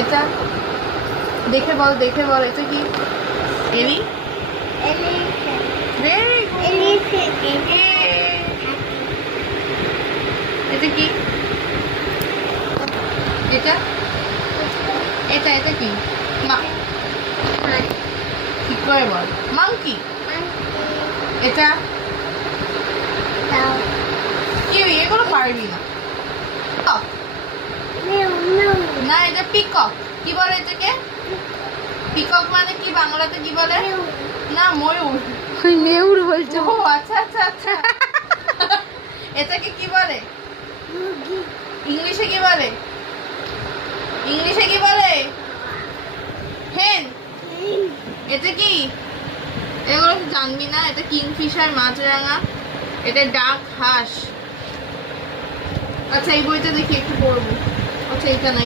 এটা দেখে বল এটা কি? এলি? Very good. এটা কি? এটা এটা এটা কি? মা ঠিক করে বল। মাংকি। এটা কি? এগুলো পারবি না। না, এটা পিকক। কি বলে এটাকে? পিকক মানে কি বাংলাতে কি বলে? না, ময়ূর। নেউর বলছো? ও আচ্ছা আচ্ছা আচ্ছা। এটাকে কি বলে? ইংলিশে কি বলে? হেন। এটা কি? এগুলো জানবি না? এটা কিংফিশার, মাছরাঙা। এটা ডাক হাঁস। আচ্ছা, এই বইটা দেখি একটু পড়বো। আচ্ছা, এটা নাই।